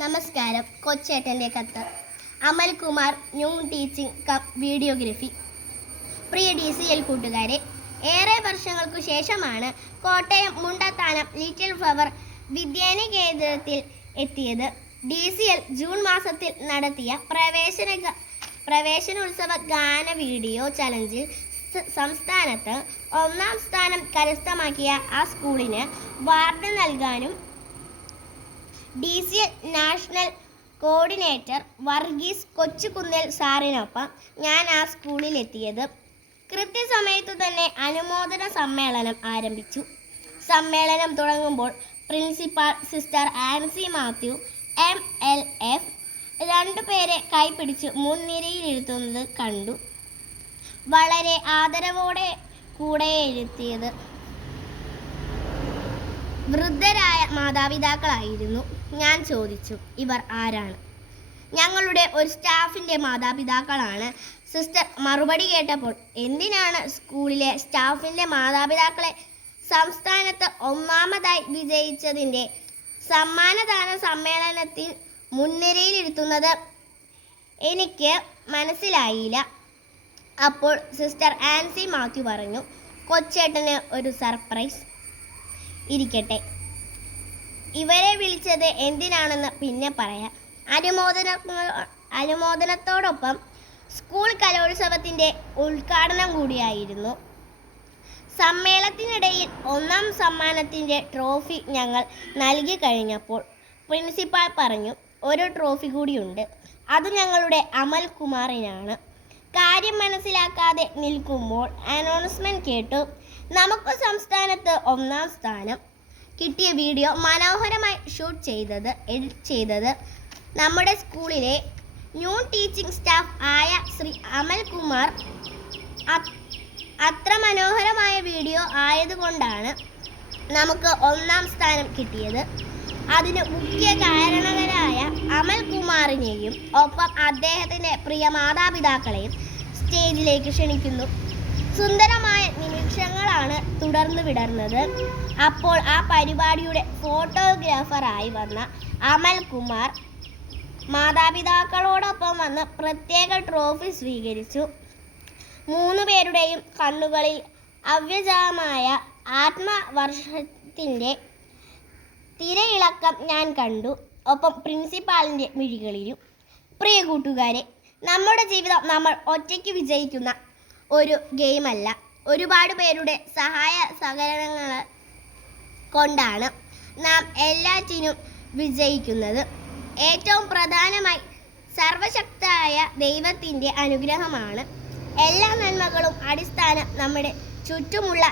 നമസ്കാരം. കൊച്ചേട്ടൻ്റെ കത്ത്. Amalkumar, new teaching videography. പ്രിയ DCL കൂട്ടുകാരെ, ഏറെ വർഷങ്ങൾക്കു ശേഷമാണ് കോട്ടയം മുണ്ടത്താനം ലിറ്റിൽ ഫ്ലവർ വിദ്യാനികേതനത്തിൽ എത്തിയത്. DCL ജൂൺ മാസത്തിൽ നടത്തിയ പ്രവേശനോത്സവ ഗാന വീഡിയോ ചലഞ്ചിൽ സംസ്ഥാനത്ത് 1ാം സ്ഥാനം കരസ്ഥമാക്കിയ ആ സ്കൂളിന് വാർഡ് നൽകാനും DCL national coordinator Varghese Kochukunnel സാറിനൊപ്പം ഞാൻ ആ സ്കൂളിലെത്തിയത്. കൃത്യസമയത്തു തന്നെ അനുമോദന സമ്മേളനം ആരംഭിച്ചു. സമ്മേളനം തുടങ്ങുമ്പോൾ principal sister Ancy Mathew MLF 2 പേരെ കൈപിടിച്ച് മുൻനിരയിലിരുത്തുന്നത് കണ്ടു. വളരെ ആദരവോടെ കൂടെയിരുത്തിയത് വൃദ്ധരായ മാതാപിതാക്കളായിരുന്നു. ഞാൻ ചോദിച്ചു, ഇവർ ആരാണ്? ഞങ്ങളുടെ ഒരു സ്റ്റാഫിൻ്റെ മാതാപിതാക്കളാണ്. സിസ്റ്റർ മറുപടി കേട്ടപ്പോൾ, എന്തിനാണ് സ്കൂളിലെ സ്റ്റാഫിൻ്റെ മാതാപിതാക്കളെ സംസ്ഥാനത്ത് 1ാമതായി വിജയിച്ചതിൻ്റെ സമ്മാനദാന സമ്മേളനത്തിൽ മുൻനിരയിലിരുത്തുന്നത്? എനിക്ക് മനസ്സിലായില്ല. അപ്പോൾ സിസ്റ്റർ ആൻസി മാത്യു പറഞ്ഞു, കൊച്ചേട്ടന് ഒരു സർപ്രൈസ്. ഇരിക്കട്ടെ, ഇവരെ വിളിച്ചത് എന്തിനാണെന്ന് പിന്നെ പറയാം. അനുമോദനത്തോടൊപ്പം സ്കൂൾ കലോത്സവത്തിൻ്റെ ഉദ്ഘാടനം കൂടിയായിരുന്നു. സമ്മേളനത്തിനിടയിൽ 1ാം സമ്മാനത്തിൻ്റെ ട്രോഫി ഞങ്ങൾ നൽകി കഴിഞ്ഞപ്പോൾ പ്രിൻസിപ്പാൾ പറഞ്ഞു, ഒരു ട്രോഫി കൂടിയുണ്ട്, അത് ഞങ്ങളുടെ അമൽകുമാറിനാണ്. കാര്യം മനസ്സിലാക്കാതെ നിൽക്കുമ്പോൾ അനൗൺസ്മെൻറ്റ് കേട്ടു. നമുക്ക് സംസ്ഥാനത്ത് 1ാം സ്ഥാനം കിട്ടിയ വീഡിയോ മനോഹരമായി എഡിറ്റ് ചെയ്തത് നമ്മുടെ സ്കൂളിലെ ന്യൂ ടീച്ചിങ് സ്റ്റാഫ് ആയ ശ്രീ അമൽകുമാർ. അത്ര മനോഹരമായ വീഡിയോ ആയതുകൊണ്ടാണ് നമുക്ക് 1ാം സ്ഥാനം കിട്ടിയത്. അതിന് മുഖ്യ കാരണകരായ അമൽകുമാറിനെയും ഒപ്പം അദ്ദേഹത്തിൻ്റെ പ്രിയ മാതാപിതാക്കളെയും സ്റ്റേജിലേക്ക് ക്ഷണിക്കുന്നു. സുന്ദരമായ നിമിഷങ്ങളാണ് തുടർന്ന് വിടർന്നത്. അപ്പോൾ ആ പരിപാടിയുടെ ഫോട്ടോഗ്രാഫറായി വന്ന അമൽകുമാർ മാതാപിതാക്കളോടൊപ്പം വന്ന് പ്രത്യേക ട്രോഫി സ്വീകരിച്ചു. 3 പേരുടെയും കണ്ണുകളിൽ അവ്യക്തമായ ആത്മവർഷത്തിൻ്റെ തിരയിളക്കം ഞാൻ കണ്ടു, ഒപ്പം പ്രിൻസിപ്പാളിൻ്റെ മിഴികളിലും. പ്രിയ കൂട്ടുകാരെ, നമ്മുടെ ജീവിതം നമ്മൾ ഒറ്റയ്ക്ക് വിജയിക്കുന്ന ഒരു ഗെയിമല്ല. ഒരുപാട് പേരുടെ സഹായ സഹകരണങ്ങൾ കൊണ്ടാണ് നാം എല്ലാറ്റിനും വിജയിക്കുന്നത്. ഏറ്റവും പ്രധാനമായി സർവശക്തനായ ദൈവത്തിൻ്റെ അനുഗ്രഹമാണ്. എല്ലാ നന്മകളും അടിസ്ഥാനം നമ്മുടെ ചുറ്റുമുള്ള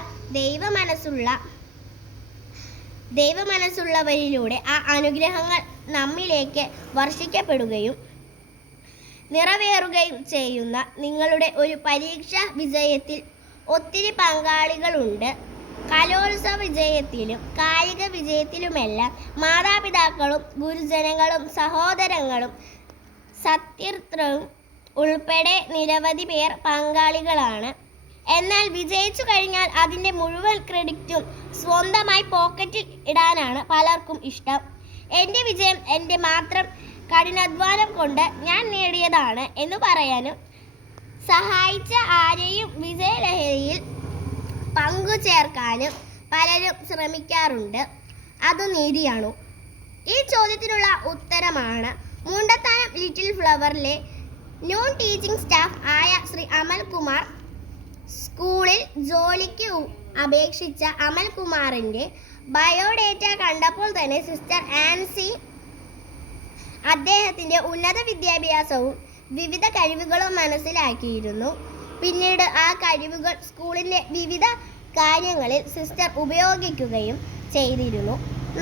ദൈവമനസ്സുള്ളവരിലൂടെ ആ അനുഗ്രഹങ്ങൾ നമ്മിലേക്ക് വർഷിക്കപ്പെടുകയും നിറവേറുകയും ചെയ്യുന്ന നിങ്ങളുടെ ഒരു പരീക്ഷാ വിജയത്തിൽ ഒത്തിരി പങ്കാളികളുണ്ട്. കലോത്സവ വിജയത്തിലും കായിക വിജയത്തിലുമെല്ലാം മാതാപിതാക്കളും ഗുരുജനങ്ങളും സഹോദരങ്ങളും സഹൃദയരും ഉൾപ്പെടെ നിരവധി പേർ പങ്കാളികളാണ്. എന്നാൽ വിജയിച്ചു കഴിഞ്ഞാൽ അതിൻ്റെ മുഴുവൻ ക്രെഡിറ്റും സ്വന്തമായി പോക്കറ്റിൽ ഇടാനാണ് പലർക്കും ഇഷ്ടം. എൻ്റെ വിജയം എൻ്റെ മാത്രം കഠിനാധ്വാനം കൊണ്ട് ഞാൻ നേടിയതാണ് എന്ന് പറയാനും സഹായിച്ച ആരെയും വിജയലഹരിയിൽ പങ്കുചേർക്കാനും പലരും ശ്രമിക്കാറുണ്ട്. അത് നീതിയാണോ? ഈ ചോദ്യത്തിനുള്ള ഉത്തരമാണ് മുണ്ടത്താനം ലിറ്റിൽ ഫ്ലവറിലെ ന്യൂ ടീച്ചിങ് സ്റ്റാഫ് ആയ ശ്രീ അമൽകുമാർ. സ്കൂളിൽ ജോലിക്ക് അപേക്ഷിച്ച അമൽകുമാറിൻ്റെ ബയോഡേറ്റ കണ്ടപ്പോൾ തന്നെ സിസ്റ്റർ ആൻസി അദ്ദേഹത്തിൻ്റെ ഉന്നത വിദ്യാഭ്യാസവും വിവിധ കഴിവുകളും മനസ്സിലാക്കിയിരുന്നു. പിന്നീട് ആ കഴിവുകൾ സ്കൂളിൻ്റെ വിവിധ കാര്യങ്ങളിൽ സിസ്റ്റർ ഉപയോഗിക്കുകയും ചെയ്തിരുന്നു.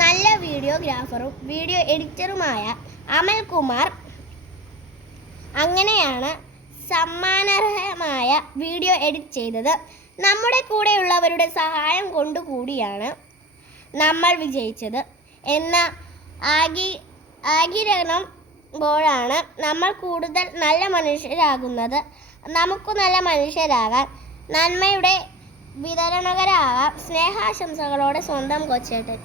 നല്ല വീഡിയോഗ്രാഫറും വീഡിയോ എഡിറ്ററുമായ അമൽകുമാർ അങ്ങനെയാണ് സമ്മാനാർഹമായ വീഡിയോ എഡിറ്റ് ചെയ്തത്. നമ്മുടെ കൂടെയുള്ളവരുടെ സഹായം കൊണ്ടുകൂടിയാണ് നമ്മൾ വിജയിച്ചത് എന്ന ആഗ്രഹമ്പോഴാണ് നമ്മൾ കൂടുതൽ നല്ല മനുഷ്യരാകുന്നത്. നമുക്ക് നല്ല മനുഷ്യരാകാൻ, നന്മയുടെ വിതരണകരാകാം. സ്നേഹാശംസകളോടെ സ്വന്തം കൊച്ചേട്ടൻ.